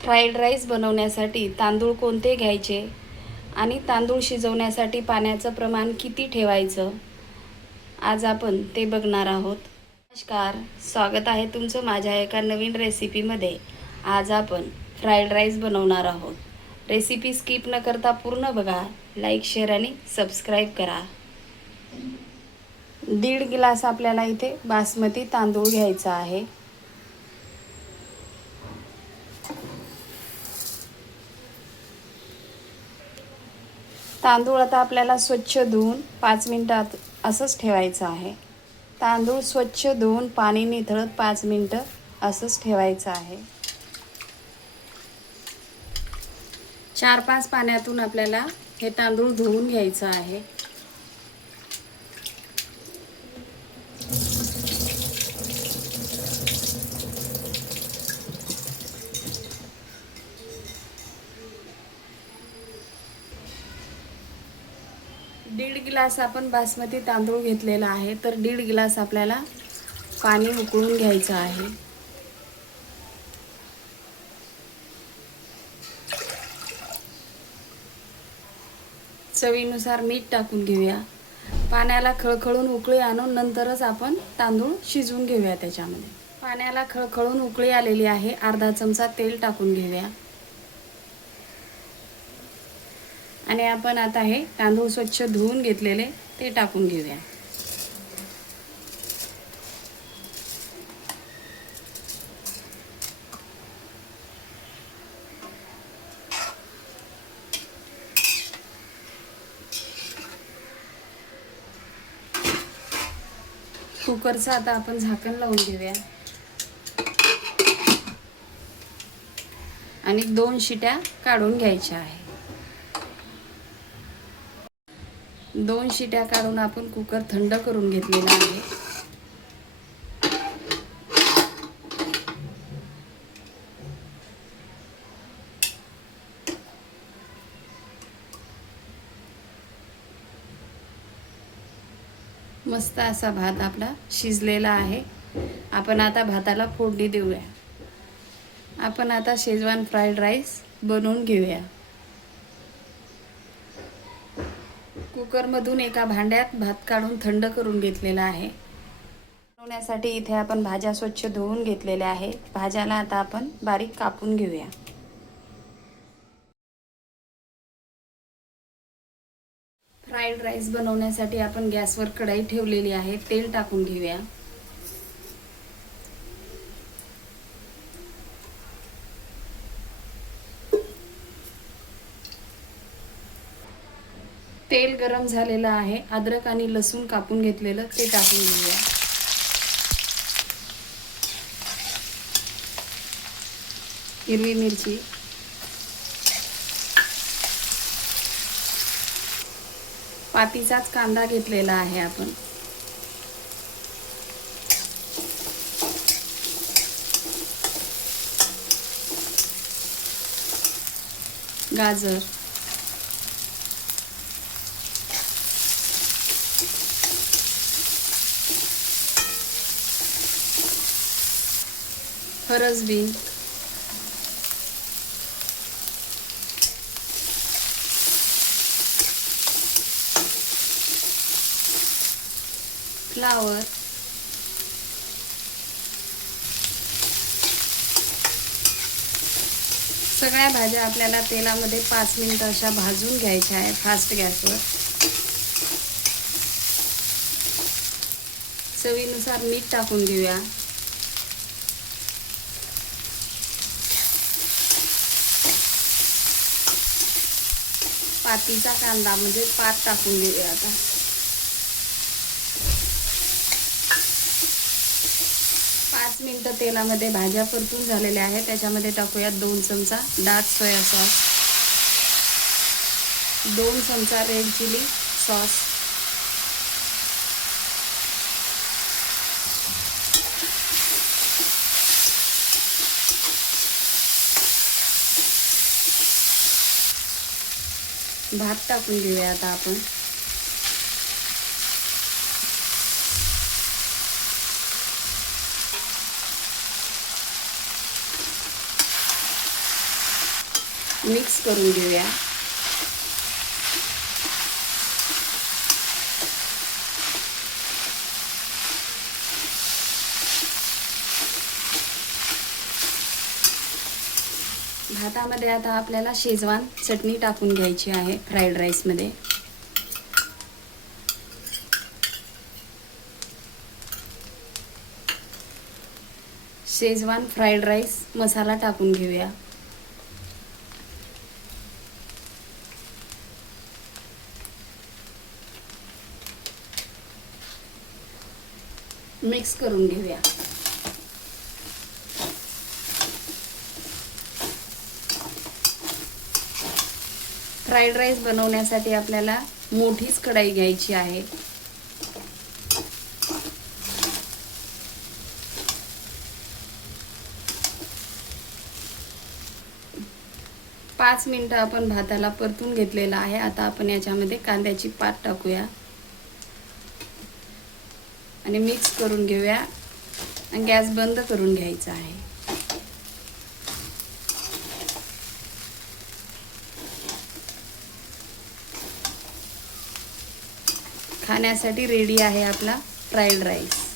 Fried rice बनवण्यासाठी तांदूळ कोणते घ्यायचे आणि तांदूळ शिजवण्यासाठी पाण्याचं प्रमाण किती ठेवायचं, आज आपण ते बघणार आहोत. नमस्कार, स्वागत आहे तुमचं माझ्या एका नवीन रेसिपीमध्ये. आज आपण फ्राईड राईस बनवणार आहोत. रेसिपी स्किप न करता पूर्ण बघा, लाईक, शेअर आणि सबस्क्राईब करा. 1.5 ग्लास आपल्याला इथे बासमती तांदूळ घ्यायचा आहे. तांदूळ आता आपल्याला स्वच्छ धुवून 5 मिनिटात असंच ठेवायचं आहे. तांदूळ स्वच्छ धुवून पाणी निथळत 5 मिनिटं असंच ठेवायचं आहे. 4-5 पाण्यातून आपल्याला हे तांदूळ धुवून घ्यायचं आहे. दीड ग्लास आपण बासमती तांदूळ घेतलेला आहे, तर 1.5 ग्लास आपल्याला पाणी उकळून घ्यायचं आहे. चवीनुसार मीठ टाकून घेऊया. पाण्याला खळखळून उकळी आणून नंतरच आपण तांदूळ शिजवून घेऊया. त्याच्यामध्ये पाण्याला खळखळून उकळी आलेली आहे. अर्धा चमचा तेल टाकून घेऊया आणि आपण आता हे तांदूळ स्वच्छ धुवून घेतलेले ते टाकून घेऊया. कुकरचं आता आपण झाकण लावून घेऊया आणि 2 शिट्या काढून घ्यायच्या आहे. 2 शिट्या काढून आपण कुकर थंड करून घेतलेला आहे. मस्त असा भात आपला शिजलेला आहे. आपण आता भाताला फोडणी देऊया. आपण आता शेजवान फ्राईड राईस बनवून घेऊया. कुकरमधून एका भांड्यात भात काढून थंड करून घेतलेला आहे. बनवण्यासाठी इथे आपण भाज्या स्वच्छ धुवून घेतलेल्या आहे. भाज्याला आता आपण बारीक कापून घेऊया. फ्राईड राईस बनवण्यासाठी आपण गॅसवर कढई ठेवलेली आहे. तेल टाकून घेऊया. तेल गरम झालेलं आहे. अद्रक आणि लसूण कापून घेतलेलं ते टाकून घेऊया. हिरवी मिरची, पातीचाच कांदा घेतलेला आहे आपण. गाजर, फरसबीन, फ्लावर, सगळ्या भाज्या आपल्याला तेलामध्ये 5 मिनिटं अशा भाजून घ्यायच्या आहे फास्ट गॅसवर. चवीनुसार मीठ टाकून घेऊया. पातीचा कांदा म्हणजे पात टाकून घेऊया. आता 5 मिनिटं तेलामध्ये भाज्या परतून झालेल्या आहेत. त्याच्यामध्ये टाकूया 2 चमचा डार्क सोया सॉस, 2 चमचा रेड चिली सॉस, भात टाकून घेऊया. आता आपण मिक्स करून घेऊया. भातामध्ये आता आपल्याला शेजवान चटणी टाकून घ्यायची आहे फ्राईड राईसमध्ये. शेजवान फ्राईड राईस मसाला टाकून घेऊया. मिक्स करून घेऊया. फ्राईड राईस बनवण्यासाठी आपल्याला मोठीच कढई घ्यायची आहे. पाच मिनिटं आपण भाताला परतून घेतलेला आहे. आता आपण याच्यामध्ये कांद्याची पात टाकूया आणि मिक्स करून घेऊया आणि गॅस बंद करून घ्यायचा आहे. खाण्यासाठी रेडी आहे आपला फ्राईड राईस.